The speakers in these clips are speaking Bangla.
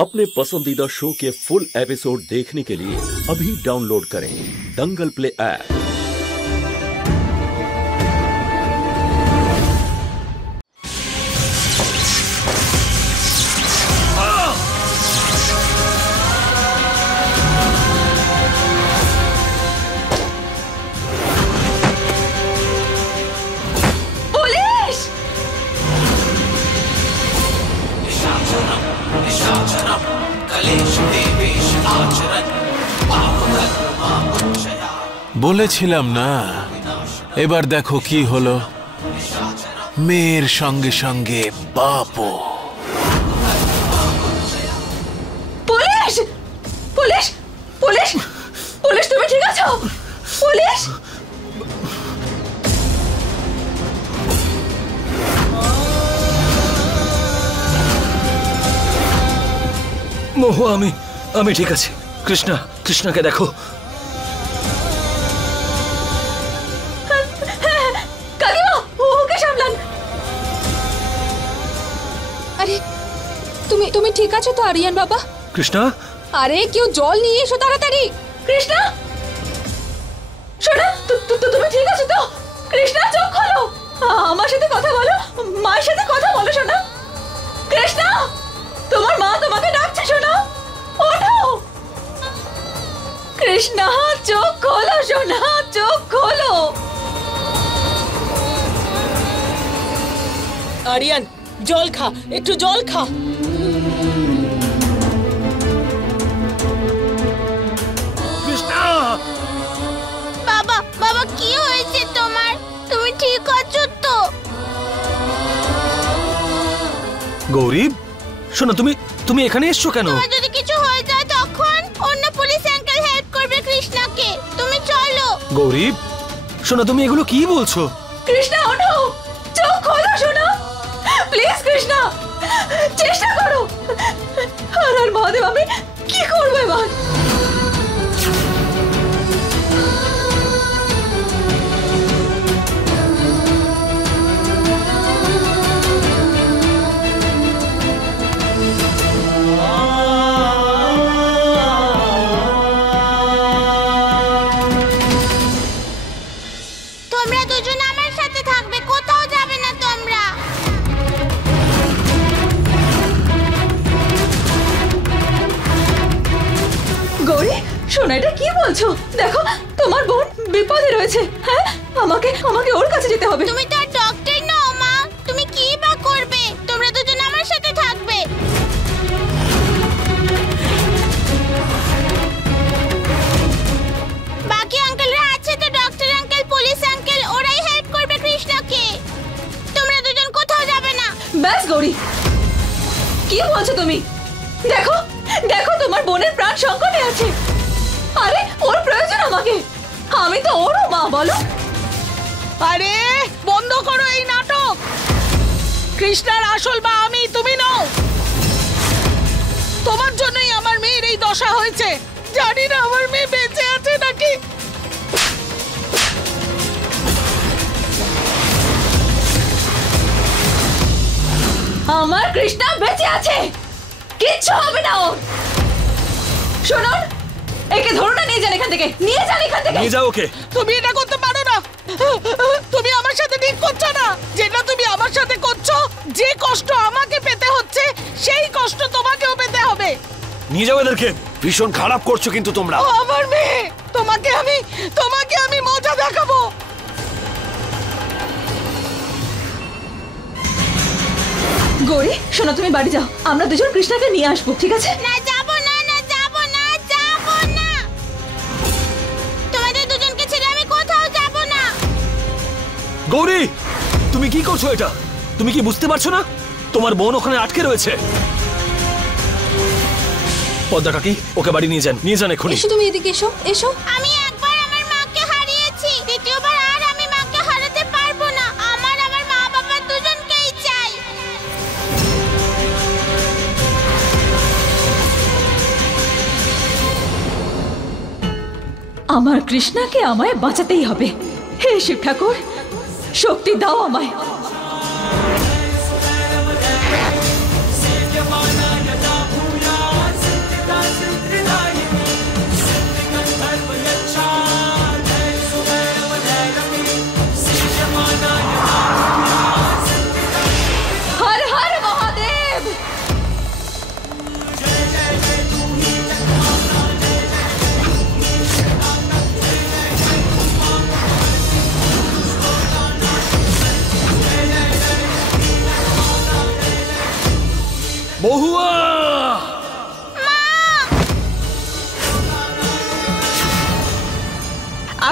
अपने पसंदीदा शो के फुल एपिसोड देखने के लिए अभी डाउनलोड करें दंगल प्ले ऐप। বলেছিলাম না, এবার দেখো কি হলো, মেয়ের সঙ্গে সঙ্গে বাপও। পুলিশ পুলিশ পুলিশ পুলিশ, তুমি ঠিক আছো? পুলিশ মোহু, আমি ঠিক আছি। কৃষ্ণাকে দেখো। তুমি ঠিক আছো তো আরিয়ান বাবা? কৃষ্ণা, আরে কেউ জল নিয়ে এসো তাড়াতাড়ি। কৃষ্ণা শোনো, তুমি ঠিক আছো তো? কৃষ্ণা চোখ খোলো, আমার সাথে কথা বলো, মায়ের সাথে কথা বলো। শোনো কৃষ্ণা, তোমার মা তোমাকে ডাকছে। শোনো, ওঠো। কৃষ্ণা চোখ খোলো, শোনা চোখ খোলো। আরিয়ান জল খা, একটু জল খা। বাবা বাবা, কি হয়েছে তোমার? তুমি ঠিক আছো তো? গৌরী শোনো, তুমি এখানে এসছো কেন? তোমার যদি কিছু হয়ে যায় তখন অন্য পুলিশ আঙ্কেল হেল্প করবে কৃষ্ণাকে। তুমি চলো। গৌরী শোনো, তুমি এগুলো কি বলছো? কৃষ্ণা ওঠো, চোখ খোলো। শোনো প্লিজ কৃষ্ণা, চেষ্টা করো। আর মহাদেব, আমি কি করবো এবার? তোমরা দুজন আমার সাথে থাকবে, কোথাও যাবে না তোমরা। গৌরী শোনো, এটা কি বলছো? দেখো তোমার বোন বিপদে রয়েছে। হ্যাঁ, আমাকে ওর কাছে যেতে হবে। তুমি তো আর ডক্টর নও মা, তুমি কি বা করবে? তোমরা দুজন আমার সাথে থাকবে। বাকি আঙ্কেলরা আছে তো, ডক্টর আঙ্কেল, পুলিশ আঙ্কেল, ওরাই হেল্প করবে কৃষ্ণাকে। তোমরা দুজন কোথাও যাবে না। ব্যাস গৌরী, কি বলছো তুমি? দেখো দেখো, তোমার বোনের প্রাণ সংকটে আছে। আরে ওর প্রয়োজন আমাকে, আমি তো ওরও মা। বলো। আরে বন্ধ করো এই নাটক। কৃষ্ণার আসল মা আমি, তুমি নও। তোমার জন্যই আমার মেয়ের এই দশা হয়েছে। জানি না আমার মেয়ে বেঁচে আছে নাকি। আমার কৃষ্ণা বেঁচে আছে, কিচ্ছু হবে না ওর। শুনুন, একে ধরো না, নিয়ে যান এখান থেকে, নিয়ে যান এখান থেকে। নিয়ে যাও ওকে। তুমি এটা করতে পারো না। তুমি আমার সাথে ঠিক করছো না। যেটা তুমি আমার সাথে করছো, যে কষ্ট আমাকে পেতে হচ্ছে সেই কষ্ট তোমাকেও পেতে হবে। নিয়ে যাও এদেরকে। ভীষণ খারাপ করছো কিন্তু তোমরা। আমার মেয়ে, তোমাকে আমি মজা দেখাবো। গৌরী শোনো, তুমি বাড়ি যাও, আমরা দুজন কৃষ্ণাকে নিয়ে আসবো, ঠিক আছে? না যাবো না, না যাবো না, যাবো না। তোমাদের দুজনকে ছেড়ে আমি কোথাও যাবো না। গৌরী তুমি কি করছো এটা? তুমি কি বুঝতে পারছো না তোমার বোন ওখানে আটকে রয়েছে? পদ্মা কাকি, ওকে বাড়ি নিয়ে যান এক্ষুনি। এসো, তুমি এদিকে এসো। এসো। আমি একবার আমার মাকে হারিয়েছি, দ্বিতীয়বার আর আমি মাকে হারাতে পারবো না। আমার মা বাবা দুজনকেই চাই। আমার কৃষ্ণাকে আমায় বাঁচাতেই হবে। হে শিব ঠাকুর, শক্তি দাও আমায়।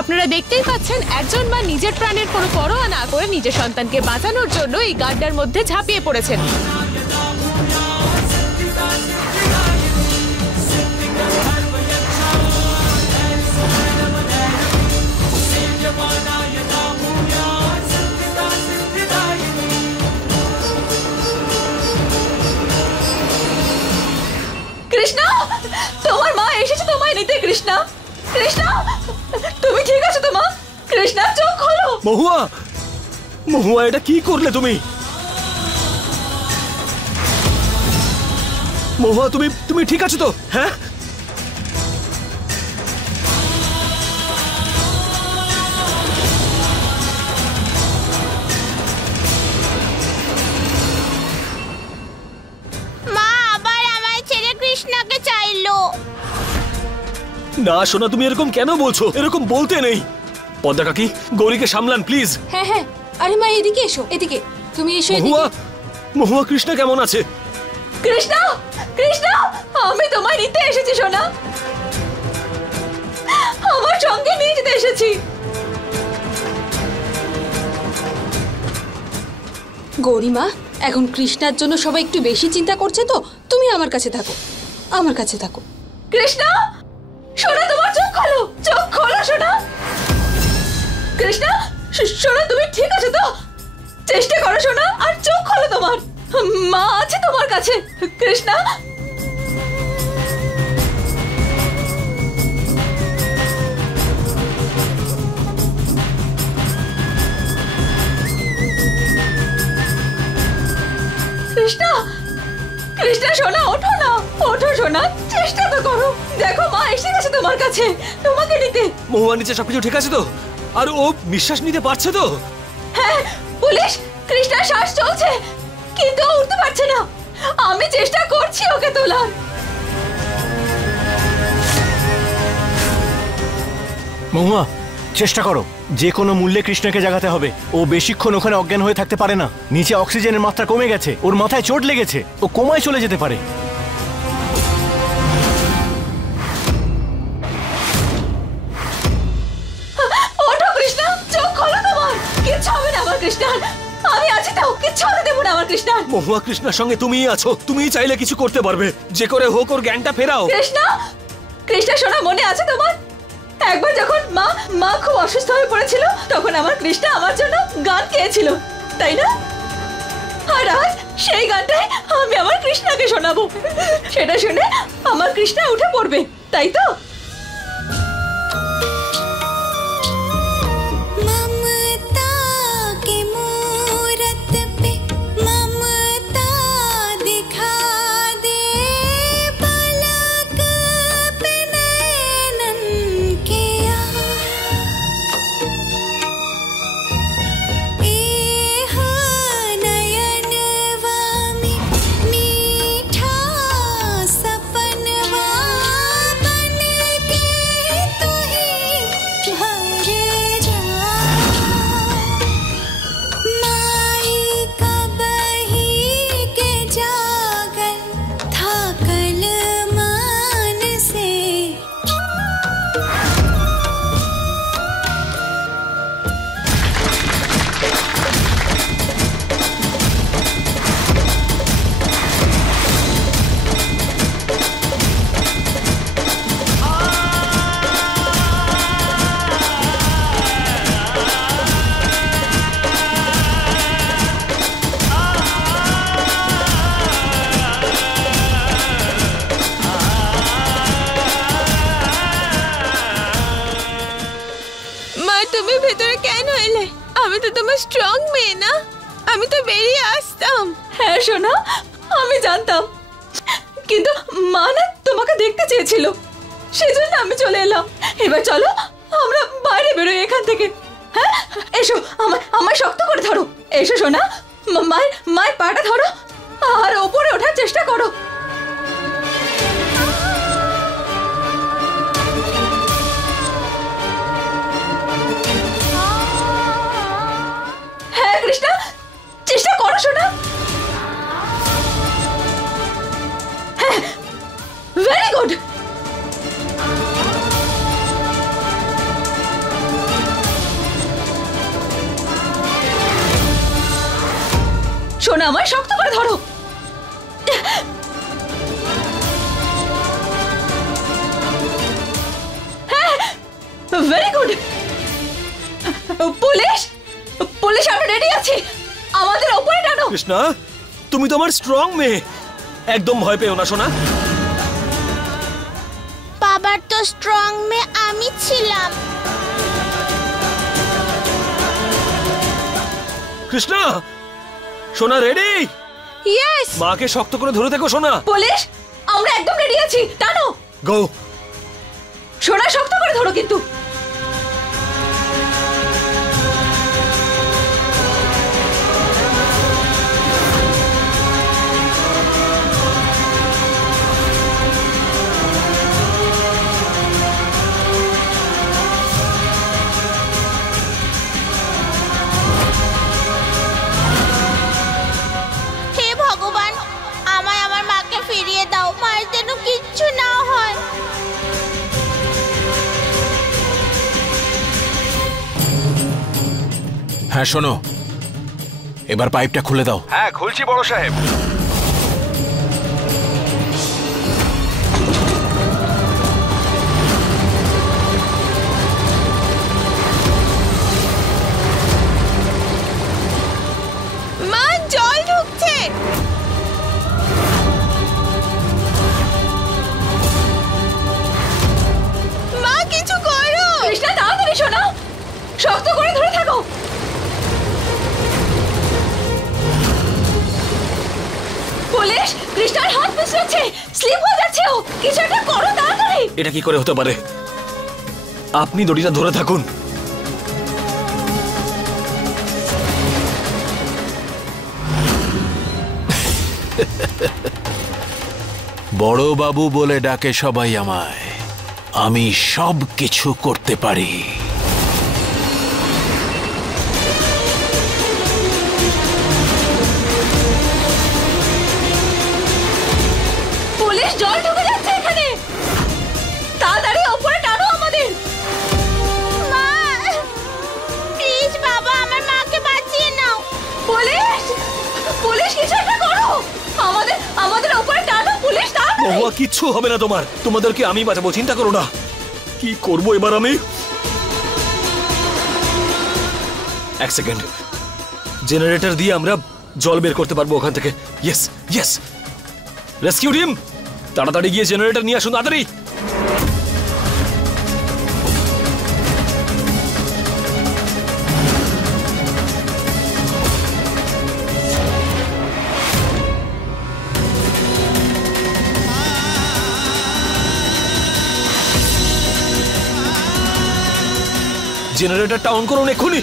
আপনারা দেখতেই পাচ্ছেন একজন মা নিজের প্রাণের কোনো পরোয়া না করে নিজের সন্তানকে বাঁচানোর জন্য এই গাড্ডার মধ্যে ঝাঁপিয়ে পড়েছেন। কৃষ্ণা, তোমার মা এসেছে তোমায় নিতে। কৃষ্ণা, কৃষ্ণা, তুমি ঠিক আছো তো মা? কৃষ্ণা, চোখ খোলো। মহুয়া, মহুয়া, এটা কি করলে তুমি? মহুয়া, তুমি ঠিক আছো তো? হ্যাঁ, মা আবার আমায় ছেড়ে কৃষ্ণাকে চাইলো। না সোনা, তুমি এরকম কেন বলছো? এরকম বলতে নেই। পদ্মা কাকি, গৌরীকে সামলান প্লিজ। হ্যাঁ হ্যাঁ, আরে মা এদিকে এসো, এদিকে তুমি এসো। মহুয়া, মহুয়া, কৃষ্ণা কেমন আছে? কৃষ্ণা, কৃষ্ণা, আমি তোমায় নিতে এসেছি সোনা, আমার সঙ্গে নিয়ে যেতে এসেছি। গৌরীমা, এখন কৃষ্ণার জন্য সবাই একটু বেশি চিন্তা করছে তো, তুমি আমার কাছে থাকো, আমার কাছে থাকো। কৃষ্ণা, সোনা, তোমার চোখ খোলো, চোখ খোলো সোনা। কৃষ্ণা, সোনা, তুমি ঠিক আছো তো? চেষ্টা করো সোনা, আর চোখ খোলো, তোমার মা আছে তোমার কাছে। কৃষ্ণা, কৃষ্ণা, কৃষ্ণা সোনা, ওঠো না, ওঠো সোনা, চেষ্টা তো করো। দেখো মা এসে গেছে তোমার কাছে, তোমাকে নিতে। মহুয়া, নিচে সবকিছু ঠিক আছে তো? আর ও নিঃশ্বাস নিতে পারছে তো? হ্যাঁ, পুলিশ, কৃষ্ণার শ্বাস চলছে কিন্তু ও উঠতে পারছে না। আমি চেষ্টা করছি ওকে তোলার। মহুয়া, চেষ্টা করো, যে কোনো মূল্যে কৃষ্ণকে জাগাতে হবে। ও বেশিক্ষণ ওখানে অজ্ঞান হয়ে থাকতে পারে না। নিচে অক্সিজেনের মাত্রা কমে গেছে, ওর মাথায় চোট লেগেছে, ও কোমায় চলে যেতে পারে। ওঠো কৃষ্ণা, চোখ খোলো তোমার, কিচ্ছু হবে না আমার কৃষ্ণার, আমি আছি তো, কিচ্ছু হতে দেবো না আমার কৃষ্ণার। মহুয়া, কৃষ্ণার সঙ্গে তুমিই আছো, তুমিই চাইলে কিছু করতে পারবে। যে করে হোক ওর জ্ঞানটা ফেরাও। কৃষ্ণা, কৃষ্ণা সোনা, মনে আছে তোমার একবার যখন মা খুব অসুস্থ হয়ে পড়েছিল, তখন আমার কৃষ্ণা আমার জন্য গান গেয়েছিল, তাই না? আর আজ সেই গানটাই আমি আমার কৃষ্ণাকে শোনাবো। সেটা শুনে আমার কৃষ্ণা উঠে পড়বে, তাই তো? তুমি ভেতরে কেন এলে? আমি তো তোমার স্ট্রং মেয়ে না, আমি তো বেরিয়ে আসতাম। হ্যাঁ সোনা, আমি জানতাম, কিন্তু মা না তোমাকে দেখতে চেয়েছিল, সেজন্য আমি চলে এলাম। এবার চলো আমরা বাইরে বেরোই এখান থেকে। হ্যাঁ, এসো, আমার শক্ত করে ধরো। এসো সোনা, মায়ের পাটা ধরো আর ওপরে ওঠার চেষ্টা করো। হ্যাঁ কৃষ্ণা, চেষ্টা করো সোনা। হ্যাঁ, ভেরি গুড। আমায় শক্ত করে ধরো। হ্যাঁ, ভেরি গুড। পুলিশ, পুলিশ আমরা রেডি আছি, আমাদের উপরে টানো। কৃষ্ণা, তুমি তো আমার স্ট্রং মেয়ে, একদম ভয় পেও না সোনা। বাবার তো স্ট্রং মেয়ে আমি ছিলাম। কৃষ্ণা, সোনা রেডি? ইয়েস। মাকে শক্ত করে ধরে থেকো সোনা। পুলিশ, আমরা একদম রেডি আছি, টানো। গো। সোনা শক্ত করে ধরো কিন্তু। হে ভগবান, আমায় আমার মাকে ফিরিয়ে দাও, মায়ের যেন কিচ্ছু না হয়। হ্যাঁ শোনো, এবার পাইপটা খুলে দাও। হ্যাঁ খুলছি বড় সাহেব। মা, জল ঢুকছে। মা, কিছু করো। কৃষ্ণা, তাড়াতাড়ি শোনা, শক্ত করে ধরে থাকো। পুলিশ, কৃষ্ণার হাত পিছড়াচ্ছে, স্লিপ হয়ে যাচ্ছে ও, কিছু একটা করো তাড়াতাড়ি। এটা কি করে হতে পারে? আপনি দড়িটা ধরে থাকুন। বড় বাবু বলে ডাকে সবাই আমায়, আমি সব কিছু করতে পারি। পুলিশ, জল ঢুকে যাচ্ছে এখানে, তাড়াতাড়ি উপরে টানো আমাদের। মা, প্লিজ বাবা, আমার মাকে বাঁচিয়ে নাও। পুলিশ, পুলিশ কিছু একটা করো, আমাদের আমাদের উপরে টানো। পুলিশ, তাড়াতাড়ি। মহুয়া, কিচ্ছু হবে না তোমার, তোমাদেরকে আমি বাঁচাবো, চিন্তা করো না। কি করবো এবার আমি? এক সেকেন্ড, জেনারেটর দিয়ে আমরা জল বের করতে পারবো ওখান থেকে। ইয়েস ইয়েস, রেস্কিউ টিম তাড়াতাড়ি গিয়ে জেনারেটর নিয়ে আসুন, তাড়াতাড়ি। জেনারেটরটা অন করুন এক্ষুনি।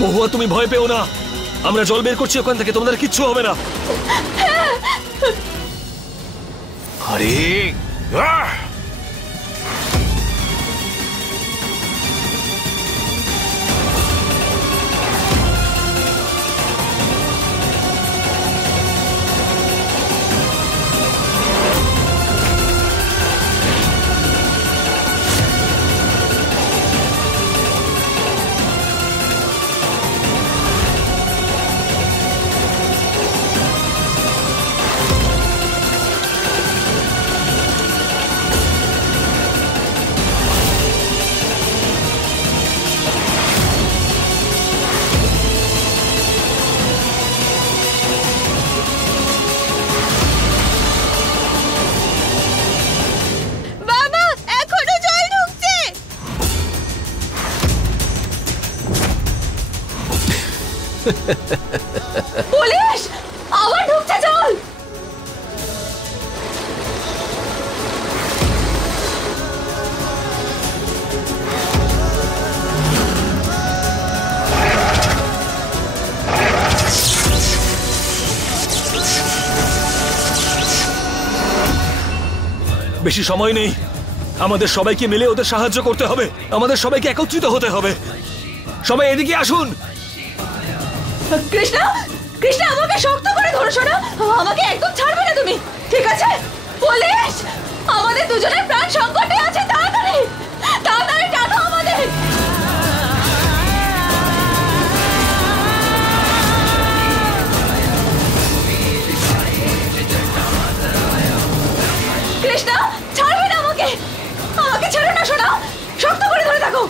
মহুয়া, তুমি ভয় পেও না, আমরা জল বের করছি ওখান থেকে, তোমাদের কিচ্ছু হবে না। আরে আহ! বাবা, এখনো জল ঢুকছে। পুলিশ, আবার ঢুকছে জল। বেশি সময় নেই, আমাদের সবাইকে মিলে ওদের সাহায্য করতে হবে, আমাদের সবাইকে একত্রিত হতে হবে। সবাই এদিকে আসুন। কৃষ্ণা, কৃষ্ণা আমাকে শক্ত করে ধরো সোনা, আমাকে একদম ছাড়বে না তুমি, ঠিক আছে? পুলিশ, আমাদের দুজনের প্রাণ সংকটে আছে। তাড়াতাড়ি তাড়াতাড়ি টানো আমাদের। কৃষ্ণা, ছাড়বে না আমাকে। আমাকে ছেড়ো না সোনা, শক্ত করে ধরে থাকো,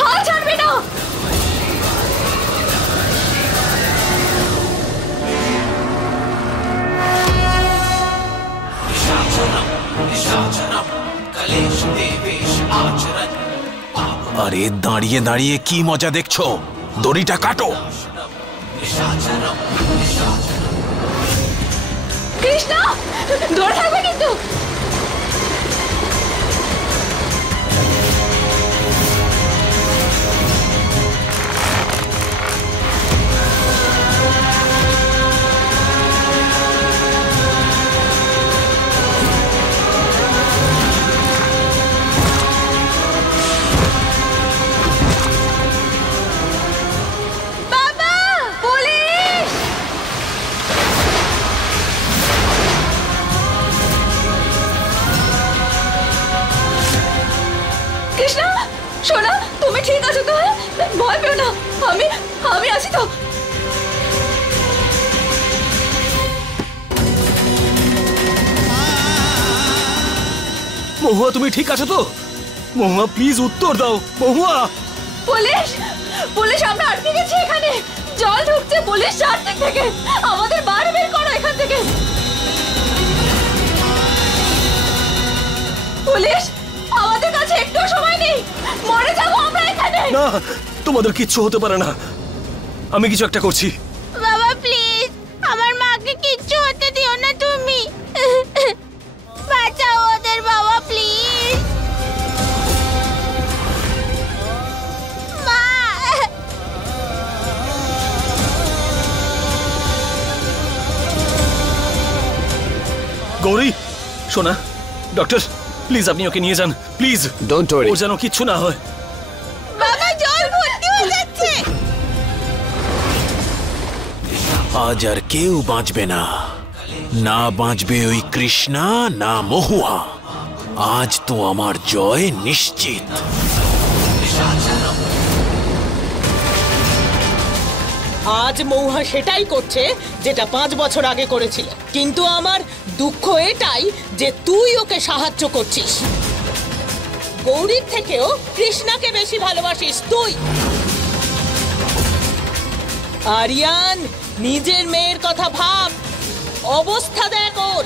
হাল ছাড়বে না। আরে দাঁড়িয়ে দাঁড়িয়ে কি মজা দেখছো? দড়িটা কাটো। কৃষ্ণা, ধরে থাকবে কিন্তু। সোনা, তুমি ঠিক আছো তো? ভয় পেও না, আমি আছি তো। মহুয়া, তুমি ঠিক আছো তো? মহুয়া, প্লিজ উত্তর দাও। মহুয়া! পুলিশ, পুলিশ, আমরা আটকে গেছি এখানে। জল ঢুকছে পুলিশ চারদিক থেকে। আমাদের বাইরে বের করো এখান থেকে। পুলিশ, আমাদের কাছে একটু সময় নেই, মরে যাবো আমরা এখানে। না, তোমাদের কিচ্ছু হতে পারে না, আমি কিছু একটা করছি। বাবা প্লিজ, আমার মাকে কিচ্ছু হতে দিও না তুমি। বাঁচাও ওদের বাবা প্লিজ। মা! গৌরী, শোনা, ডক্টর প্লিজ আপনি ওকে নিয়ে যান, প্লিজ। ডোন্ট ওয়ারি, ও যেন কিচ্ছু না হয়। বাবা, জল ভর্তি হয়ে যাচ্ছে। আজ আর কেউ বাঁচবে না, না বাঁচবে ওই কৃষ্ণা না মহুয়া। আজ তো আমার জয় নিশ্চিত। আজ মৌহা সেটাই করছে যেটা 5 বছর আগে করেছিল, কিন্তু আমার দুঃখ এটাই যে তুই ওকে সাহায্য করছিস। গৌরীর থেকেও কৃষ্ণাকে বেশি ভালোবাসিস তুই। আরিয়ান, নিজের মেয়ের কথা ভাব, অবস্থা দেখ ওর।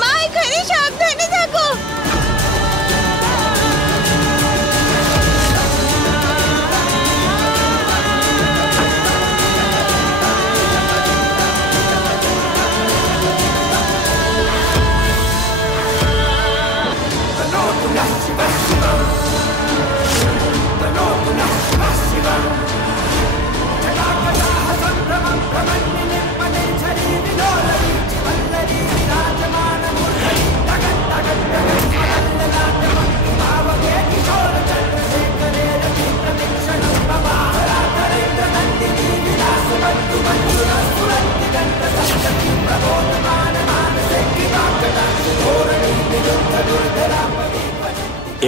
মা, এখানে সাবধানে থাকো।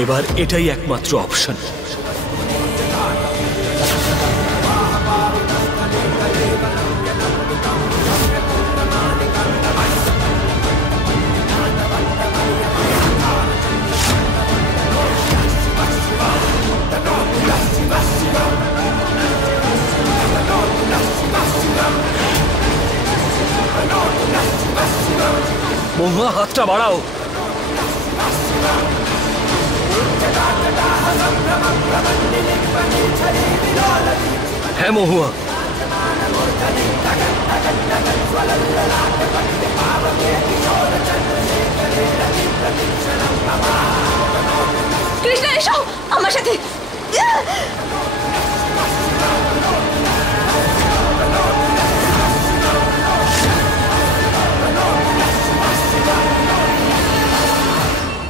এবার এটাই একমাত্র অপশন। মহুয়া, হাতটা বাড়াও। হ্যাঁ মহুয়া, কৃষ্ণা, এসো আমার সাথে।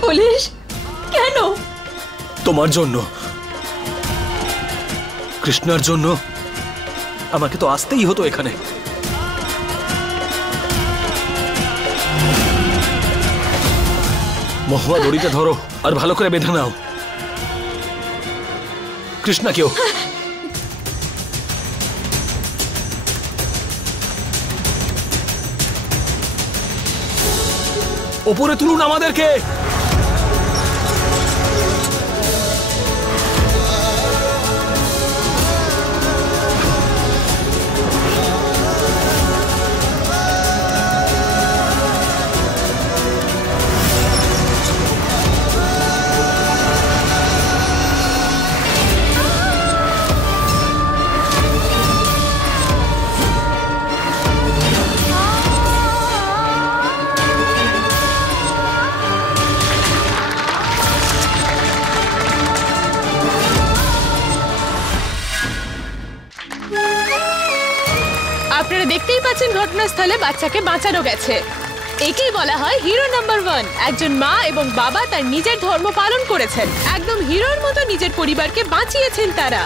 পুলিশ, কেন? তোমার জন্য, কৃষ্ণার জন্য। আমাকে তো আসতেই হতো এখানে। মহুয়া দড়িটা ধরো আর ভালো করে বেঁধে নাও। কৃষ্ণা কেউ ওপরে তুলুন আমাদেরকে। আপনারা দেখতেই পাচ্ছেন ঘটনাস্থলে বাচ্চাকে বাঁচানো গেছে। একেই বলা হয় হিরো নাম্বার 1। একজন মা এবং বাবা তার নিজের ধর্ম পালন করেছেন, একদম হিরোর মতো নিজের পরিবারকে বাঁচিয়েছেন তারা।